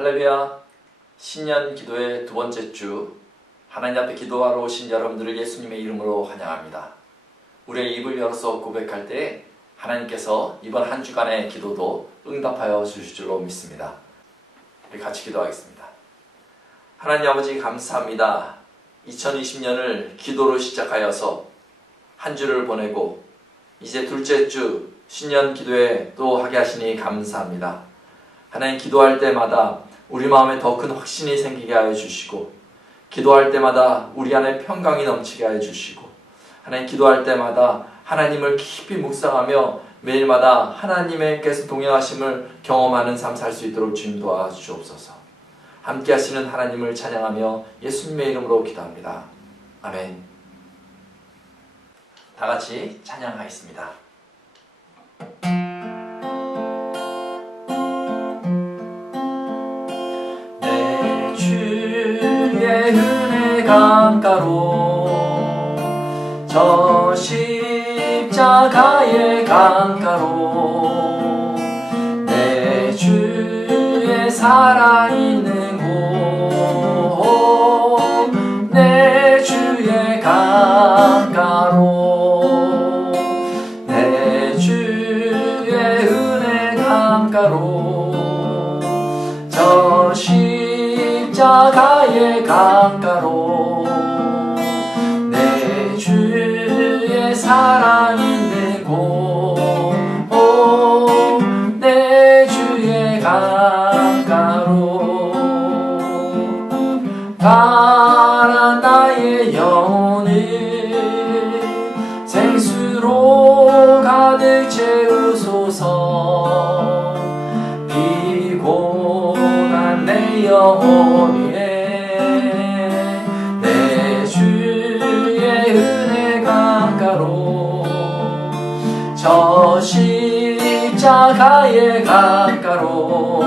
할렐루야. 신년 기도의 두 번째 주, 하나님 앞에 기도하러 오신 여러분들을 예수님의 이름으로 환영합니다. 우리의 입을 열어서 고백할 때 하나님께서 이번 한 주간의 기도도 응답하여 주실 줄로 믿습니다. 우리 같이 기도하겠습니다. 하나님 아버지, 감사합니다. 2020년을 기도로 시작하여서 한 주를 보내고 이제 둘째 주 신년 기도에 또 하게 하시니 감사합니다. 하나님, 기도할 때마다 우리 마음에 더 큰 확신이 생기게 하여 주시고, 기도할 때마다 우리 안에 평강이 넘치게 하여 주시고, 하나님, 기도할 때마다 하나님을 깊이 묵상하며 매일마다 하나님께서 동행하심을 경험하는 삶 살 수 있도록 주님 도와주옵소서. 함께 하시는 하나님을 찬양하며 예수님의 이름으로 기도합니다. 아멘. 다 같이 찬양하겠습니다. 내 주의 은혜 강가로, 저 십자가의 강가로, 내 주의 살아있는 곳, 내 주의 강가로, 저 십자가의 강가로, 내 주의 살아있는 곳, 내 주의 강가로, 가라 나의 영혼을 생수로 가득 채우소서. 피곤한 내 영혼 위에 내 주의 은혜 강가로, 저 십자가의 강가로,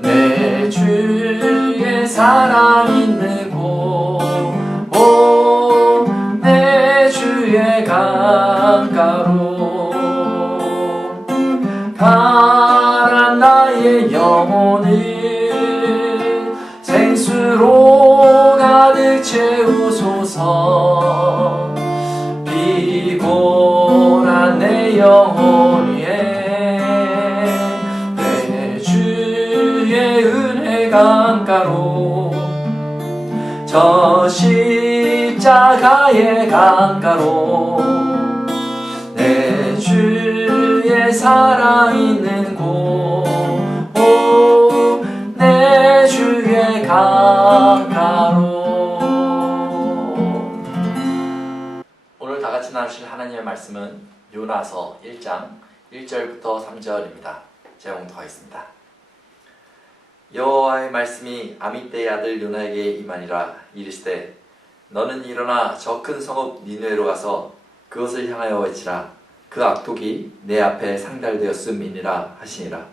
내 주의 살아있는 곳, 내 주의 강가로, 가라 나의 영혼을 생수로 가득 채우소서. 피곤한 내 영혼 위에 내 주의 은혜 강가로, 저 십자가의 강가로, 내 주의 살아있는 곳, 내 주의 강가로. 오늘 다같이 나누실 하나님의 말씀은 요나서 1장 1절부터 3절입니다. 제가 봉독하겠습니다. 여호와의 말씀이 아미떼의 아들 요나에게 임하니라. 이르시되, 너는 일어나 저 큰 성읍 니느웨로 가서 그것을 향하여 외치라. 그 악독이 내 앞에 상달되었음이니라 하시니라.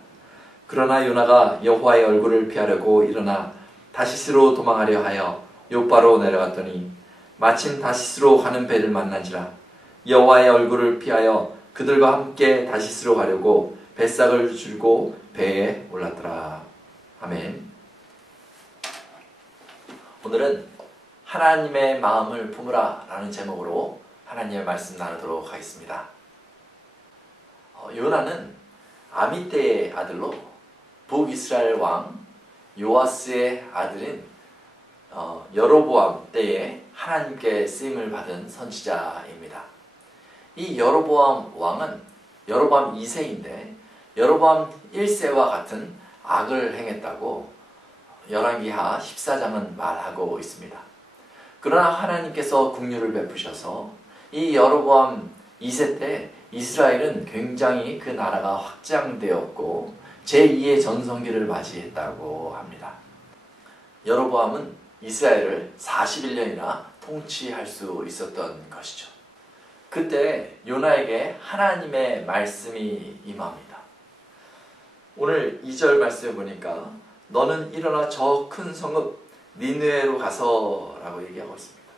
그러나 요나가 여호와의 얼굴을 피하려고 일어나 다시스로 도망하려 하여 욥바로 내려갔더니 마침 다시스로 가는 배를 만난지라. 여호와의 얼굴을 피하여 그들과 함께 다시스로 가려고 뱃삭을 줄고 배에 올랐더라. 아멘. 오늘은 하나님의 마음을 품으라 라는 제목으로 하나님의 말씀 나누도록 하겠습니다. 요나는 아미떼의 아들로 북이스라엘 왕 요아스의 아들인 여로보암 때에 하나님께 쓰임을 받은 선지자입니다. 이 여로보암 왕은 여로보암 2세인데 여로보암 1세와 같은 악을 행했다고 열왕기하 14장은 말하고 있습니다. 그러나 하나님께서 긍휼을 베푸셔서 이 여로보암 2세 때 이스라엘은 굉장히 그 나라가 확장되었고 제2의 전성기를 맞이했다고 합니다. 여로보암은 이스라엘을 41년이나 통치할 수 있었던 것이죠. 그때 요나에게 하나님의 말씀이 임합니다. 오늘 2절 말씀에 보니까 너는 일어나 저 큰 성읍 니느웨로 가서 라고 얘기하고 있습니다.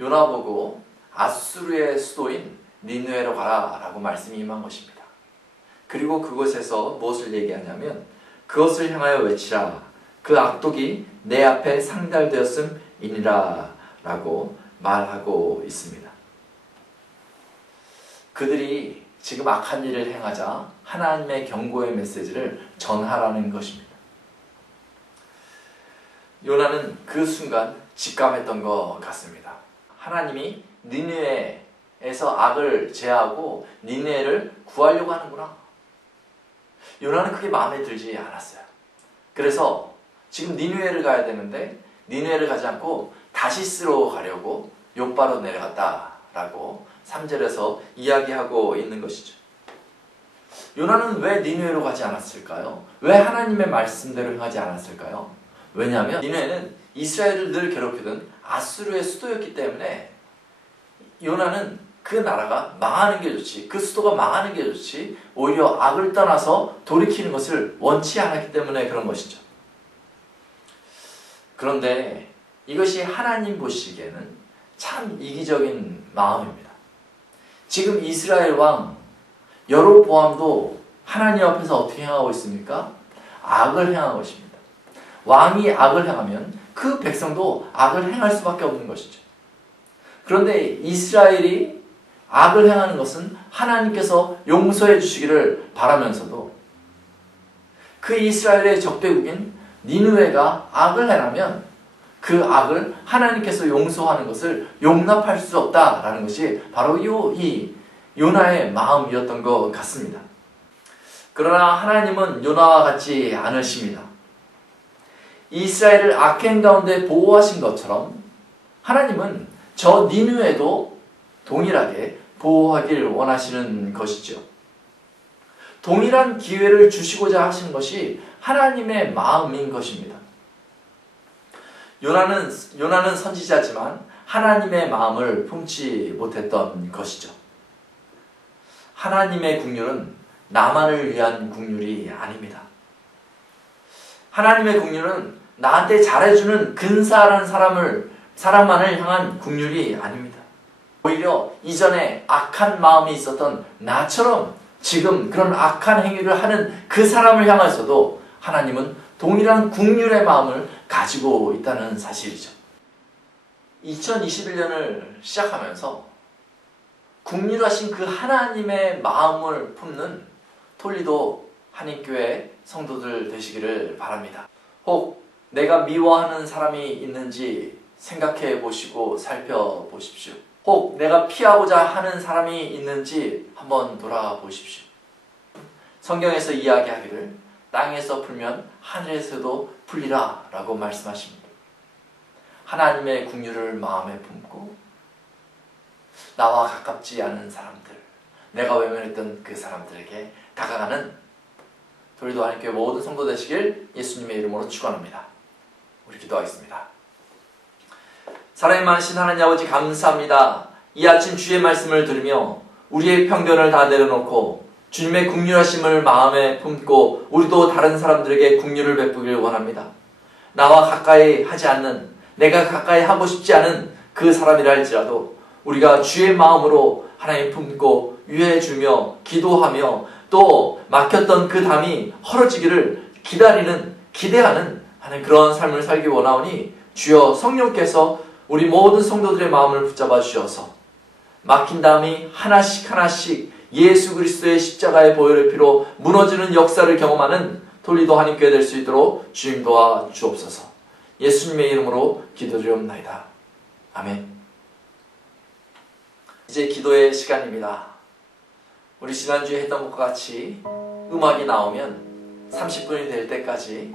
요나 보고 아수르의 수도인 니느웨로 가라 라고 말씀이 임한 것입니다. 그리고 그곳에서 무엇을 얘기하냐면 그것을 향하여 외치라. 그 악독이 내 앞에 상달되었음이니라 라고 말하고 있습니다. 그들이 지금 악한 일을 행하자 하나님의 경고의 메시지를 전하라는 것입니다. 요나는 그 순간 직감했던 것 같습니다. 하나님이 니느웨에서 악을 제하고 니느웨를 구하려고 하는구나. 요나는 그게 마음에 들지 않았어요. 그래서 지금 니느웨를 가야 되는데 니느웨를 가지 않고 다시스로 가려고 욥바로 내려갔다라고 3절에서 이야기하고 있는 것이죠. 요나는 왜 니느웨로 가지 않았을까요? 왜 하나님의 말씀대로 행하지 않았을까요? 왜냐하면 니느웨는 이스라엘을 늘 괴롭히던 아수르의 수도였기 때문에 요나는 그 나라가 망하는 게 좋지, 그 수도가 망하는 게 좋지, 오히려 악을 떠나서 돌이키는 것을 원치 않았기 때문에 그런 것이죠. 그런데 이것이 하나님 보시기에는 참 이기적인 마음입니다. 지금 이스라엘 왕 여로보암도 하나님 앞에서 어떻게 행하고 있습니까? 악을 행하고 있습니다. 왕이 악을 행하면 그 백성도 악을 행할 수밖에 없는 것이죠. 그런데 이스라엘이 악을 행하는 것은 하나님께서 용서해 주시기를 바라면서도 그 이스라엘의 적대국인 니느웨가 악을 행하면 그 악을 하나님께서 용서하는 것을 용납할 수 없다라는 것이 바로 이 요나의 마음이었던 것 같습니다. 그러나 하나님은 요나와 같지 않으십니다. 이스라엘을 악행 가운데 보호하신 것처럼 하나님은 저 니느웨도 동일하게 보호하길 원하시는 것이죠. 동일한 기회를 주시고자 하시는 것이 하나님의 마음인 것입니다. 요나는 선지자지만 하나님의 마음을 품지 못했던 것이죠. 하나님의 국률은 나만을 위한 국률이 아닙니다. 하나님의 국률은 나한테 잘해주는 근사한 사람만을 향한 국률이 아닙니다. 오히려 이전에 악한 마음이 있었던 나처럼 지금 그런 악한 행위를 하는 그 사람을 향해서도 하나님은 동일한 국률의 마음을 가지고 있다는 사실이죠. 2021년을 시작하면서 국률하신 그 하나님의 마음을 품는 톨리도 한인교회 성도들 되시기를 바랍니다. 혹 내가 미워하는 사람이 있는지 생각해 보시고 살펴보십시오. 혹 내가 피하고자 하는 사람이 있는지 한번 돌아보십시오. 성경에서 이야기하기를 땅에서 풀면 하늘에서도 풀리라 라고 말씀하십니다. 하나님의 국률을 마음에 품고 나와 가깝지 않은 사람들, 내가 외면했던 그 사람들에게 다가가는 톨리도 한인교회 모든 성도 되시길 예수님의 이름으로 축원합니다. 우리 기도하겠습니다. 사랑이 많으신 하나님 아버지 감사합니다. 이 아침 주의 말씀을 들으며 우리의 편견을 다 내려놓고 주님의 국률하심을 마음에 품고 우리도 다른 사람들에게 국률을 베푸길 원합니다. 나와 가까이 하지 않는, 내가 가까이 하고 싶지 않은 그 사람이라 할지라도 우리가 주의 마음으로 하나님 품고 위해주며 기도하며 또 막혔던 그 담이 헐어지기를 기대하는 하는 그런 삶을 살기 원하오니 주여 성령께서 우리 모든 성도들의 마음을 붙잡아 주셔서 막힌 담이 하나씩 예수 그리스도의 십자가의 보혈의 피로 무너지는 역사를 경험하는 톨리도 한인교회 될 수 있도록 주님 도와 주옵소서. 예수님의 이름으로 기도드리옵나이다. 아멘. 이제 기도의 시간입니다. 우리 지난주에 했던 것과 같이 음악이 나오면 30분이 될 때까지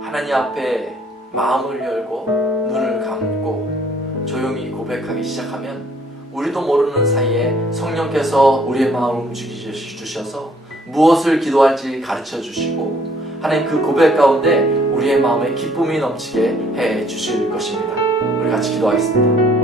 하나님 앞에 마음을 열고 눈을 감고 조용히 고백하기 시작하면 우리도 모르는 사이에 성령께서 우리의 마음을 움직이셔서 무엇을 기도할지 가르쳐 주시고 하나님 그 고백 가운데 우리의 마음에 기쁨이 넘치게 해 주실 것입니다. 우리 같이 기도하겠습니다.